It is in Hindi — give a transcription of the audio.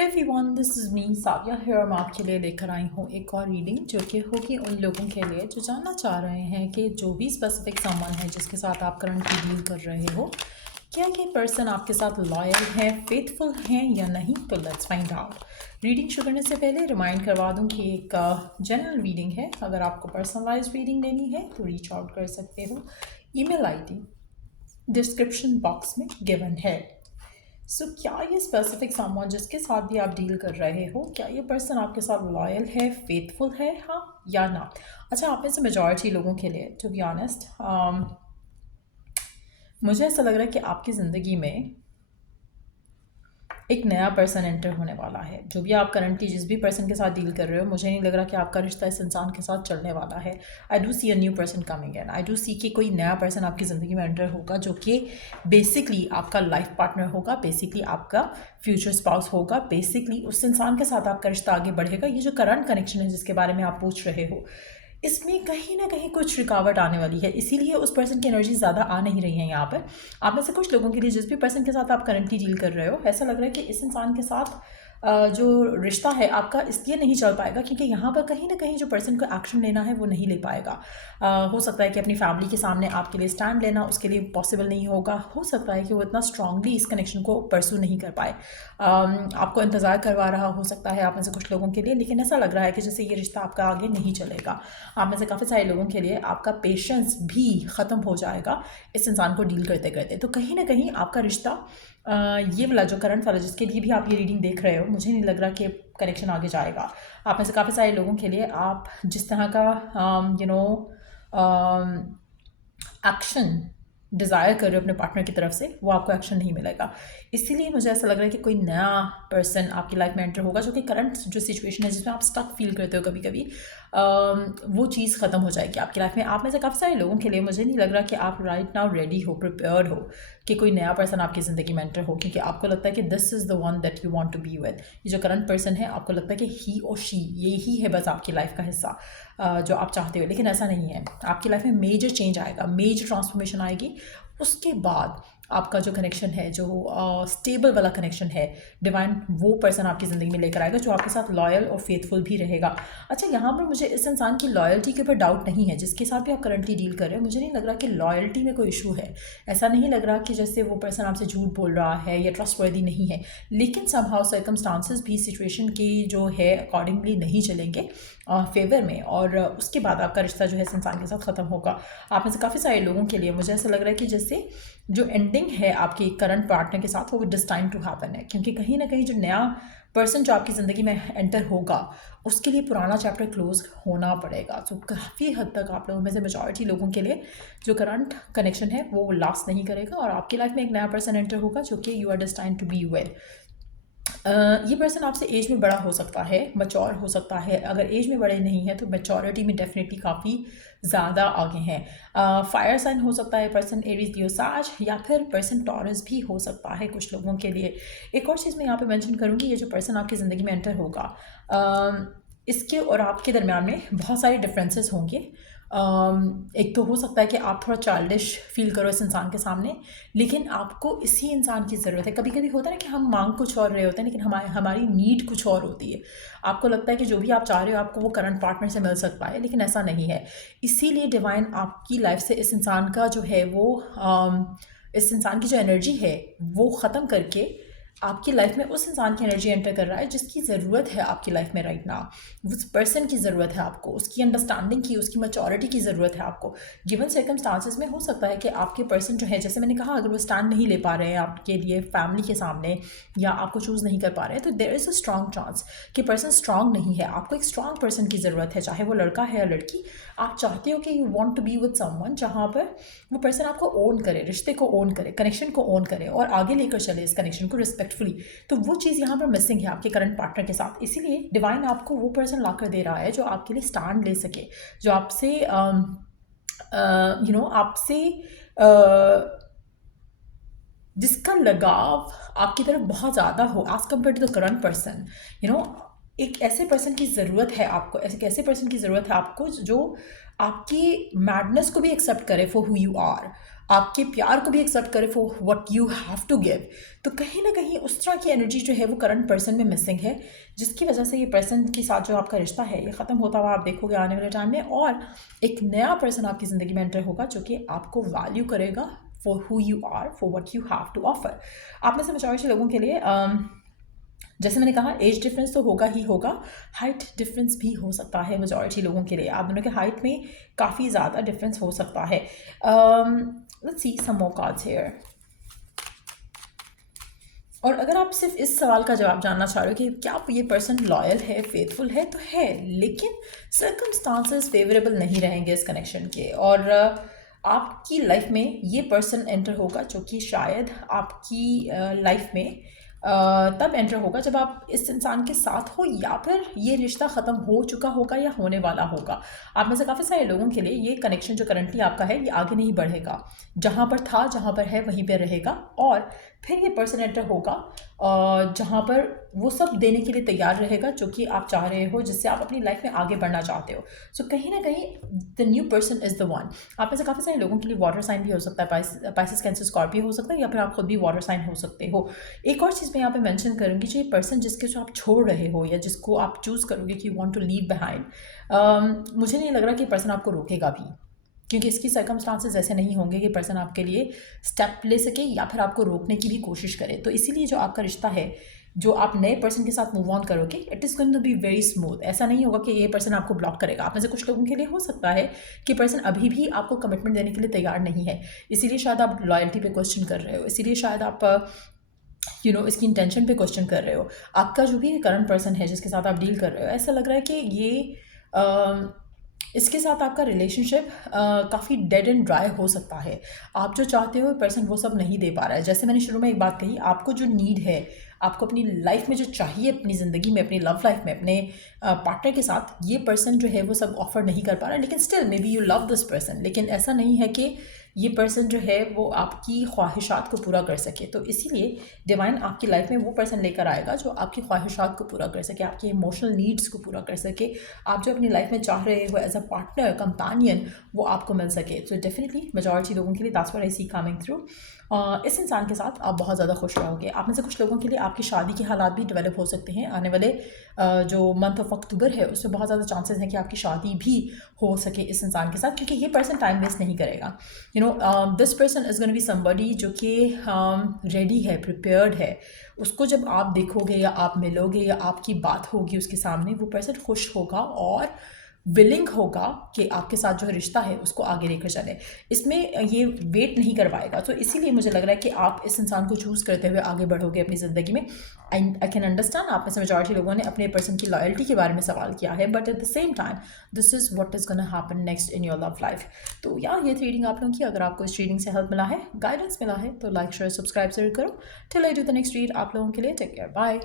Hello everyone, this is me Savia here. मैं आपके लिए लेकर आई हूँ एक और रीडिंग जो कि होगी उन लोगों के लिए जो जानना चाह रहे हैं कि जो भी स्पेसिफिक समवन है जिसके साथ आप करंटली डील कर रहे हो, क्या ये पर्सन आपके साथ लॉयल है, फेथफुल है या नहीं। तो लेट्स फाइंड आउट। रीडिंग शुरू करने से पहले रिमाइंड करवा दूँ कि एक जनरल रीडिंग है। अगर आपको पर्सनलाइज रीडिंग लेनी है तो रीच आउट कर सकते हो। ईमेल आईडी डिस्क्रिप्शन बॉक्स में गिवन है। क्या ये स्पेसिफिक समवन जिसके साथ भी आप डील कर रहे हो, क्या ये पर्सन आपके साथ लॉयल है, फेथफुल है, हाँ या ना। अच्छा, आप में से मेजॉरिटी लोगों के लिए टू बी ऑनेस्ट मुझे ऐसा लग रहा है कि आपकी ज़िंदगी में एक नया पर्सन एंटर होने वाला है। जो भी आप करंटली जिस भी पर्सन के साथ डील कर रहे हो, मुझे नहीं लग रहा कि आपका रिश्ता इस इंसान के साथ चलने वाला है। I do see a new person coming and I do see कि कोई नया पर्सन आपकी ज़िंदगी में एंटर होगा जो कि बेसिकली आपका लाइफ पार्टनर होगा, बेसिकली आपका फ्यूचर स्पाउस होगा, बेसिकली उस इंसान के साथ आपका रिश्ता आगे बढ़ेगा। ये जो करंट कनेक्शन है जिसके बारे में आप पूछ रहे हो, इसमें कहीं ना कहीं कुछ रुकावट आने वाली है, इसीलिए उस पर्सन की एनर्जी ज़्यादा आ नहीं रही है यहाँ पर। आप में से कुछ लोगों के लिए जिस भी पर्सन के साथ आप करंटली डील कर रहे हो, ऐसा लग रहा है कि इस इंसान के साथ जो रिश्ता है आपका इसलिए नहीं चल पाएगा क्योंकि यहाँ पर कहीं ना कहीं जो पर्सन को एक्शन लेना है वो नहीं ले पाएगा। हो सकता है कि अपनी फैमिली के सामने आपके लिए स्टैंड लेना उसके लिए पॉसिबल नहीं होगा। हो सकता है कि वो इतना स्ट्रांगली इस कनेक्शन को परसू नहीं कर पाए। आपको इंतज़ार करवा रहा हो सकता है आप में से कुछ लोगों के लिए, लेकिन ऐसा लग रहा है कि जैसे ये रिश्ता आपका आगे नहीं चलेगा। आप में से काफ़ी सारे लोगों के लिए आपका पेशेंस भी ख़त्म हो जाएगा इस इंसान को डील करते करते। तो कहीं ना कहीं आपका रिश्ता ये वाला जो करंट वाला जिसके लिए भी आप ये रीडिंग देख रहे हो, मुझे नहीं लग रहा कि कनेक्शन आगे जाएगा। आप में से काफ़ी सारे लोगों के लिए आप जिस तरह का एक्शन डिज़ायर कर रहे हो अपने पार्टनर की तरफ से, वो आपको एक्शन नहीं मिलेगा। इसीलिए मुझे ऐसा लग रहा है कि कोई नया पर्सन आपकी लाइफ में एंटर होगा जो कि करंट जो सिचुएशन है जिसमें आप स्टक फील करते हो कभी कभी, वो चीज़ ख़त्म हो जाएगी आपकी लाइफ में। आप में से काफ़ी सारे लोगों के लिए मुझे नहीं लग रहा कि आप राइट नाउ रेडी हो, प्रिपेयर्ड हो कि कोई नया पर्सन आपकी ज़िंदगी में एंटर हो, क्योंकि आपको लगता है कि this is the one that you want to be with. ये जो करंट पर्सन है आपको लगता है कि ही और शी यही है बस आपकी लाइफ का हिस्सा जो आप चाहते हो, लेकिन ऐसा नहीं है। आपकी लाइफ में मेजर चेंज आएगा, मेजर ट्रांसफॉर्मेशन आएगी। उसके बाद आपका जो कनेक्शन है, जो स्टेबल वाला कनेक्शन है, डिवाइन वो पर्सन आपकी ज़िंदगी में लेकर आएगा जो आपके साथ लॉयल और फेथफुल भी रहेगा। अच्छा, यहाँ पर मुझे इस इंसान की लॉयल्टी के ऊपर डाउट नहीं है जिसके साथ भी आप करंटली डील कर रहे हो। मुझे नहीं लग रहा कि लॉयल्टी में कोई इशू है। ऐसा नहीं लग रहा कि जैसे वो पर्सन आपसे झूठ बोल रहा है या ट्रस्टवर्दी नहीं है, लेकिन समहाउ सर्कमस्टांसेस भी सिचुएशन की जो है अकॉर्डिंगली नहीं चलेंगे फेवर में, और उसके बाद आपका रिश्ता जो है इस इंसान के साथ ख़त्म होगा। आप में से काफ़ी सारे लोगों के लिए मुझे ऐसा लग रहा है कि जैसे जो एंडिंग है आपके करंट पार्टनर के साथ वो डिस्टाइंड टू हैपन है, क्योंकि कहीं ना कहीं जो नया पर्सन जो आपकी ज़िंदगी में एंटर होगा उसके लिए पुराना चैप्टर क्लोज होना पड़ेगा। तो काफ़ी हद तक आप लोगों में से मेजॉरिटी लोगों के लिए जो करंट कनेक्शन है वो लास्ट नहीं करेगा और आपकी लाइफ में एक नया पर्सन एंटर होगा जो कि you are destined to be with. ये पर्सन आपसे एज में बड़ा हो सकता है, मैच्योर हो सकता है। अगर एज में बड़े नहीं है तो मैच्योरिटी में डेफिनेटली काफ़ी ज़्यादा आगे हैं। फायर साइन हो सकता है पर्सन, एरीज, लियो, साज, या फिर पर्सन टॉरस भी हो सकता है कुछ लोगों के लिए। एक और चीज़ मैं यहाँ पे मेंशन करूँगी, ये जो पर्सन आपकी ज़िंदगी में एंटर होगा इसके और आपके दरम्यान में बहुत सारे डिफरेंसेस होंगे। एक तो हो सकता है कि आप थोड़ा चाइल्डिश फील करो इस इंसान के सामने, लेकिन आपको इसी इंसान की ज़रूरत है। कभी कभी होता है ना कि हम मांग कुछ और रहे होते हैं लेकिन हमारी नीड कुछ और होती है। आपको लगता है कि जो भी आप चाह रहे हो आपको वो करंट पार्टनर से मिल सकता है, लेकिन ऐसा नहीं है। इसीलिए डिवाइन आपकी लाइफ से इस इंसान का जो है वो इस इंसान की जो एनर्जी है वो ख़त्म करके आपकी लाइफ में उस इंसान की एनर्जी एंटर कर रहा है जिसकी ज़रूरत है आपकी लाइफ में राइट नाउ। उस पर्सन की ज़रूरत है आपको, उसकी अंडरस्टैंडिंग की, उसकी मैच्योरिटी की ज़रूरत है आपको। गिवन सर्कमस्टांसेस में हो सकता है कि आपके पर्सन जो है, जैसे मैंने कहा, अगर वो स्टैंड नहीं ले पा रहे हैं आपके लिए फैमिली के सामने या आपको चूज़ नहीं कर पा रहे हैं, तो there is a strong chance कि पर्सन स्ट्रॉन्ग नहीं है। आपको एक स्ट्रॉन्ग पर्सन की ज़रूरत है, चाहे वो लड़का है या लड़की। आप चाहते हो कि you want to be with someone जहाँ पर वो पर्सन आपको ओन करे, रिश्ते को ओन करे, कनेक्शन को ओन करे और आगे लेकर चले इस कनेक्शन को रिस्पेक्टफुली। तो वो चीज़ यहाँ पर मिसिंग है आपके करंट पार्टनर के साथ। इसीलिए डिवाइन आपको वो पर्सन ला कर दे रहा है जो आपके लिए स्टैंड ले सके, जो आपसे आपसे जिसका लगाव आपकी तरफ बहुत ज़्यादा हो as compared to the current person. एक ऐसे पर्सन की ज़रूरत है आपको, ऐसे पर्सन की ज़रूरत है आपको जो आपकी मैडनेस को भी एक्सेप्ट करे फॉर हु यू आर, आपके प्यार को भी एक्सेप्ट करे for what you have to give. तो कहीं ना कहीं उस तरह की एनर्जी जो है वो करंट पर्सन में मिसिंग है, जिसकी वजह से ये पर्सन के साथ जो आपका रिश्ता है ये ख़त्म होता हुआ आप देखोगे आने वाले टाइम में, और एक नया पर्सन आपकी ज़िंदगी में एंटर होगा जो कि आपको वैल्यू करेगा for who you are, for what you have to offer. आप में से मेजॉरिटी लोगों के लिए जैसे मैंने कहा एज डिफरेंस तो होगा ही होगा, हाइट डिफरेंस भी हो सकता है मेजॉरिटी लोगों के लिए। आप दोनों के हाइट में काफ़ी ज़्यादा डिफरेंस हो सकता है। Let's see some more cards here. और अगर आप सिर्फ इस सवाल का जवाब जानना चाह रहे हो कि क्या ये पर्सन लॉयल है, फेथफुल है, तो है, लेकिन सर्कमस्टांसेस फेवरेबल नहीं रहेंगे इस कनेक्शन के, और आपकी लाइफ में ये पर्सन एंटर होगा जो कि शायद आपकी लाइफ में तब एंटर होगा जब आप इस इंसान के साथ हो, या फिर ये रिश्ता ख़त्म हो चुका होगा या होने वाला होगा। आप में से काफ़ी सारे लोगों के लिए ये कनेक्शन जो करंटली आपका है ये आगे नहीं बढ़ेगा, जहाँ पर था जहाँ पर है वहीं पर रहेगा, और फिर ये पर्सन एंटर होगा जहाँ पर वो सब देने के लिए तैयार रहेगा जो कि आप चाह रहे हो, जिससे आप अपनी लाइफ में आगे बढ़ना चाहते हो। सो कहीं ना कहीं the new person is the one. आप में से काफ़ी सारे लोगों के लिए वाटर साइन भी हो सकता है, पाइसेस, कैंसर, स्कॉर्पियो हो सकता है, या फिर आप खुद भी वाटर साइन हो सकते हो। एक और चीज़ मैं यहाँ पे मेंशन करूँगी, जो ये पर्सन जो आप छोड़ रहे हो या जिसको आप चूज़ करोगे कि you want to leave behind, मुझे नहीं लग रहा कि पर्सन आपको रोकेगा भी, क्योंकि इसकी सर्कमस्टांसेस ऐसे नहीं होंगे कि पर्सन आपके लिए स्टेप ले सके या फिर आपको रोकने की भी कोशिश करे। तो इसीलिए जो आपका रिश्ता है, जो आप नए पर्सन के साथ मूव ऑन करोगे, it is going to be very smooth. ऐसा नहीं होगा कि ये पर्सन आपको ब्लॉक करेगा। आप में से कुछ लोगों के लिए हो सकता है कि पर्सन अभी भी आपको कमिटमेंट देने के लिए तैयार नहीं है, इसीलिए शायद आप लॉयल्टी पे क्वेश्चन कर रहे हो, इसीलिए शायद आप इसकी इंटेंशन पे क्वेश्चन कर रहे हो। आपका जो भी करंट पर्सन है जिसके साथ आप डील कर रहे हो, ऐसा लग रहा है कि ये इसके साथ आपका रिलेशनशिप काफ़ी डेड एंड ड्राई हो सकता है। आप जो चाहते हो पर्सन वो सब नहीं दे पा रहा है। जैसे मैंने शुरू में एक बात कही, आपको जो नीड है, आपको अपनी लाइफ में जो चाहिए, अपनी ज़िंदगी में, अपनी लव लाइफ में, अपने पार्टनर के साथ, ये पर्सन जो है वो सब ऑफर नहीं कर पा रहा है। लेकिन still may be you love this person, लेकिन ऐसा नहीं है कि ये पर्सन जो है वो आपकी ख्वाहिशात को पूरा कर सके। तो इसीलिए डिवाइन आपकी लाइफ में वो पर्सन लेकर आएगा जो आपकी ख्वाहिशात को पूरा कर सके, आपकी इमोशनल नीड्स को पूरा कर सके, आप जो अपनी लाइफ में चाह रहे हो एज अ पार्टनर, कंपेनियन, वो आपको मिल सके। तो डेफिनेटली मेजॉरिटी लोगों के लिए that's what I see coming through. इस इंसान के साथ आप बहुत ज़्यादा खुश रहोगे। आप में से कुछ लोगों के लिए आपकी शादी के हालात भी डेवलप हो सकते हैं। आने वाले जो मंथ ऑफ अक्टूबर है उसमें बहुत ज़्यादा चांसेस हैं कि आपकी शादी भी हो सके इस इंसान के साथ, क्योंकि ये पर्सन टाइम वेस्ट नहीं करेगा। This person is gonna be somebody जो कि रेडी है, प्रिपेयर्ड है। उसको जब आप देखोगे या आप मिलोगे या आपकी बात होगी उसके सामने, वो पर्सन खुश होगा और विलिंग होगा कि आपके साथ जो रिश्ता है उसको आगे लेकर चले। इसमें ये वेट नहीं कर पाएगा। तो इसीलिए मुझे लग रहा है कि आप इस इंसान को चूज़ करते हुए आगे बढ़ोगे अपनी ज़िंदगी में। आई कैन अंडरस्टैंड आप में से मेजॉरिटी लोगों ने अपने पर्सन की लॉयल्टी के बारे में सवाल किया है, but at the same time this is what is gonna happen next in your love life. तो यार ये रीडिंग आप लोगों की, अगर आपको इस रीडिंग से हेल्प मिला है, गाइडेंस मिला है, तो लाइक शेयर सब्सक्राइब जरूर करो। Till I do the next read, आप लोगों के लिए टेक केयर, बाय।